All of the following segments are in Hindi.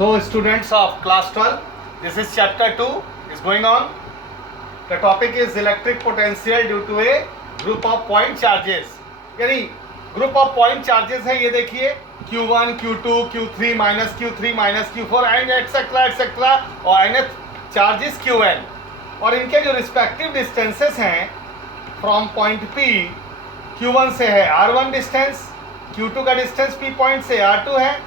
So students of class 12, this is chapter 2 is going on. The topic is electric potential due to a group of point charges. यानी ग्रुप ऑफ पॉइंट चार्जेस है, ये देखिए Q1, Q2, Q3 minus Q3 minus Q4 and etcetera etcetera और nth चार्जेस Qn, और इनके जो रिस्पेक्टिव डिस्टेंसेस हैं फ्रॉम पॉइंट P, Q1 से है R1 डिस्टेंस, Q2 का डिस्टेंस P पॉइंट से R2 है,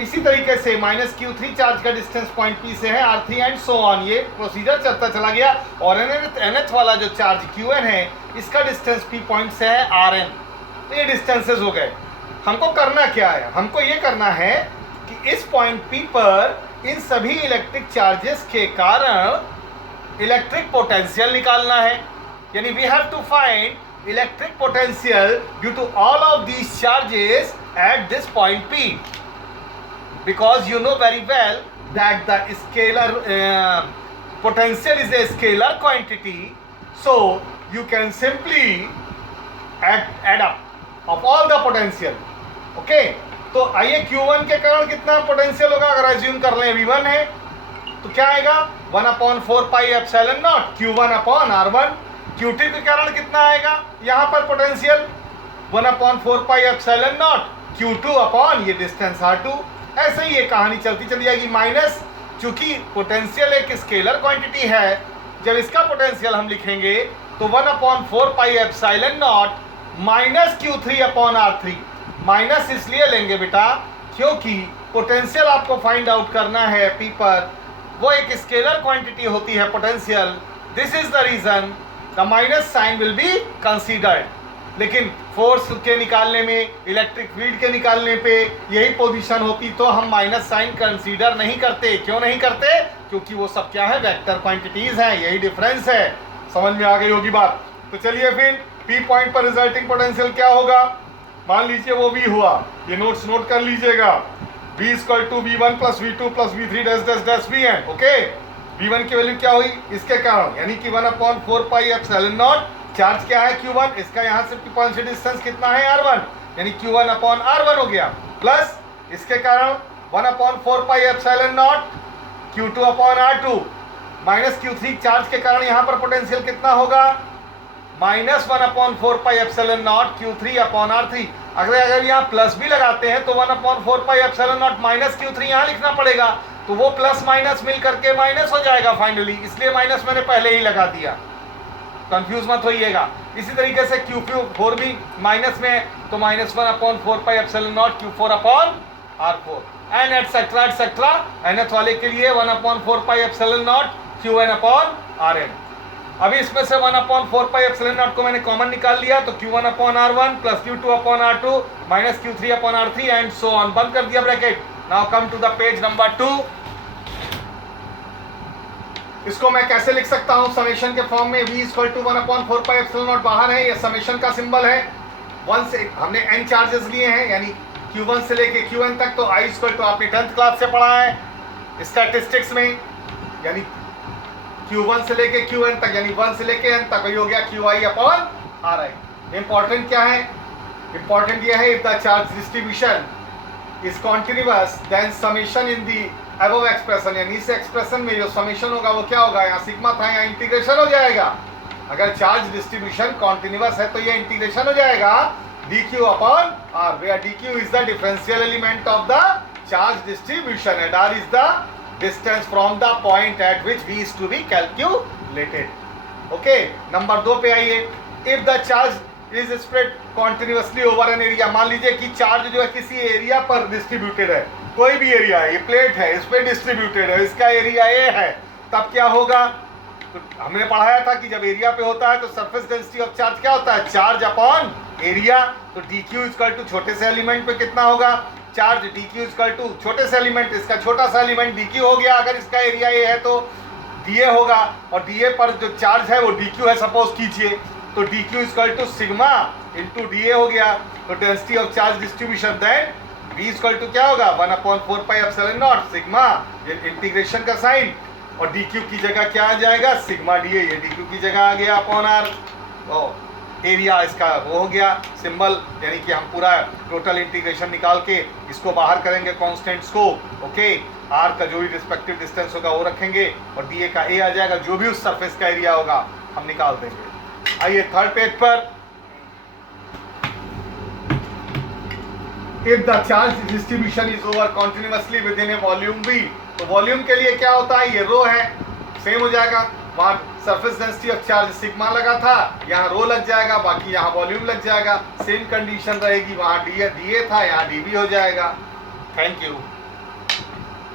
इसी तरीके से माइनस Q3 चार्ज का डिस्टेंस पॉइंट P से है R3 एंड सो ऑन. ये प्रोसीजर चलता चला गया. और nth वाला जो चार्ज Qn है इसका डिस्टेंस P पॉइंट से है Rn. तो ये डिस्टेंसेस हो गए. हमको करना क्या है? हमको ये करना है कि इस पॉइंट P पर इन सभी इलेक्ट्रिक चार्जेस के कारण इलेक्ट्रिक पोटेंशियल निकालना है. यानी we have to find electric potential due to all of these charges at this point P, because you know very well that the scalar potential is a scalar quantity, so you can simply add up of all the potential. Okay, तो आइए Q1 के कारण कितना पोटेंशियल होगा. अगर अज्यूम कर लें V1 है तो क्या आएगा 1/4 pi epsilon not Q1 upon R1. Q2 के कारण कितना आएगा यहाँ पर potential 1/4 pi epsilon not Q2 upon ये डिस्टेंस R2. ऐसे ही ये कहानी चलती चली जाएगी. माइनस, चूंकि पोटेंशियल एक स्केलर क्वांटिटी है, जब इसका पोटेंशियल हम लिखेंगे तो 1/4 pi epsilon not minus Q3 upon R3. Minus इसलिए लेंगे बेटा क्योंकि पोटेंशियल आपको फाइंड आउट करना है P पर, वो एक स्केलर क्वांटिटी होती है potential. This is the reason the minus sign will be considered. लेकिन फोर्स के निकालने में, इलेक्ट्रिक फील्ड के निकालने पे यही पोजीशन होती तो हम माइनस साइन कंसीडर नहीं करते. क्यों नहीं करते? क्योंकि वो सब क्या है, वेक्टर क्वांटिटीज हैं. यही डिफरेंस है. समझ में आ गई होगी बात. तो चलिए फिर P पॉइंट पर रिजल्टिंग पोटेंशियल क्या होगा. मान लीजिए वो V हुआ, ये नोट्स नोट कर लीजिएगा. V equal to V1 plus V2 plus V3 dash dash dash Vn. Okay, V1 की वैल्यू क्या हुई इसके कारण, यानी कि 1/4 पाई एप्सिलॉन नॉट. चार्ज क्या है Q1, इसका यहाँ से P पॉइंट से डिस्टेंस कितना है R1, यानी Q1 अपॉन R1 हो गया. प्लस इसके कारण 1/4 pi epsilon not Q2 upon R2 minus Q3 charge के कारण यहाँ पर पोटेंशियल कितना होगा minus 1/4 pi epsilon not Q3 upon R3. अगर यहाँ प्लस भी लगाते हैं तो 1/4 pi epsilon not minus Q3 यहाँ लिखना पड़ेगा, तो वो प्लस माइनस मिल करके माइनस हो जाएगा फाइनली. इसलिए माइनस मैंने पहले ही लगा दिया, कंफ्यूज मत होइएगा. इसी तरीके से Q4 भी माइनस में है तो minus 1/4 pi epsilon not Q4 upon R4 and etcetera etcetera. nth वाले के लिए 1/4 pi epsilon not Qn upon Rn. अभी इसमें से 1/4 पाई एप्सिलॉन नॉट को मैंने कॉमन निकाल लिया तो Q1 upon R1 plus Q2 upon R2 minus Q3 upon R3 and so on. बंद कर दिया bracket. Now come to the page number 2. इसको मैं कैसे लिख सकता हूं समेशन के फॉर्म में. V equal to 1/4 pi epsilon nought बाहर है, ये समेशन का सिंबल है. 1 से हमने n चार्जेस लिए हैं, यानी Q1 से लेके Qn तक. तो I इक्वल टू आपने 10th क्लास से पढ़ा है स्टैटिस्टिक्स में, यानी Q1 से लेके Qn तक, यानी 1 से लेके n तक, ये हो गया Qi अपॉन Ri. इंपॉर्टेंट क्या है? इंपॉर्टेंट ये है if the charge distribution is continuous then summation in the above expression, यानी इस एक्सप्रेशन में जो समेशन होगा वो क्या होगा, यहाँ सिग्मा था, यहाँ इंटीग्रेशन हो जाएगा. अगर चार्ज डिस्ट्रीब्यूशन कॉन्टिन्यूअस है तो ये इंटीग्रेशन हो जाएगा dq upon r, where dq is the differential element of the charge distribution and r is the distance from the point at which v is to be calculated. Okay, number 2 पे आइए. If the charge is spread continuously over an area. मान लीजिए कि चार्ज जो है किसी एरिया पर डिस्ट्रीब्यूटेड है, कोई भी एरिया है, ये प्लेट है, इस पर डिस्ट्रीब्यूटेड है, इसका एरिया ए है, तब क्या होगा. तो हमने पढ़ाया था कि जब एरिया पे होता है तो सरफेस डेंसिटी ऑफ चार्ज क्या होता है, चार्ज अपॉन एरिया. तो dq इक्वल टू छोटे से एलिमेंट पे कितना होगा, चार्ज dq इक्वल टू छोटे से एलिमेंट, इसका छोटा सा एलिमेंट dq हो गया. अगर इसका एरिया ए है तो dA होगा, और dA पर जो चार्ज है वो dq है सपोज कीजिए, तो dq equal to sigma into dA हो गया. तो density of charge distribution then v equal to क्या होगा 1/4 पाई एप्सिलॉन नॉट सिग्मा, ये इंटीग्रेशन का साइन, और dq की जगह क्या आ जाएगा सिग्मा dA, ये dq की जगह आ गया अपॉन r. एरिया इसका वो हो गया सिंबल, यानी कि हम पूरा टोटल इंटीग्रेशन निकाल के इसको बाहर करेंगे कांस्टेंट्स को। ओके, आर का जो भी रिस्पेक्टिव डिस्टेंस होगा वो रखेंगे और डी ए का ए आ जाएगा, जो भी उस सरफेस का एरिया होगा हम निकाल देंगे। आइए थर्ड पेज पर। If the charge distribution is over continuously with in a volume B, तो वॉल्यूम के लिए क्या होता है, ये रो है, सेम हो जाएगा, वहाँ surface density of charge sigma लगा था, यहाँ रो लग जाएगा, बाकी यहाँ वॉल्यूम लग जाएगा, सेम कंडीशन रहेगी, वहाँ डी ए था, यहाँ डी बी हो जाएगा। Thank you.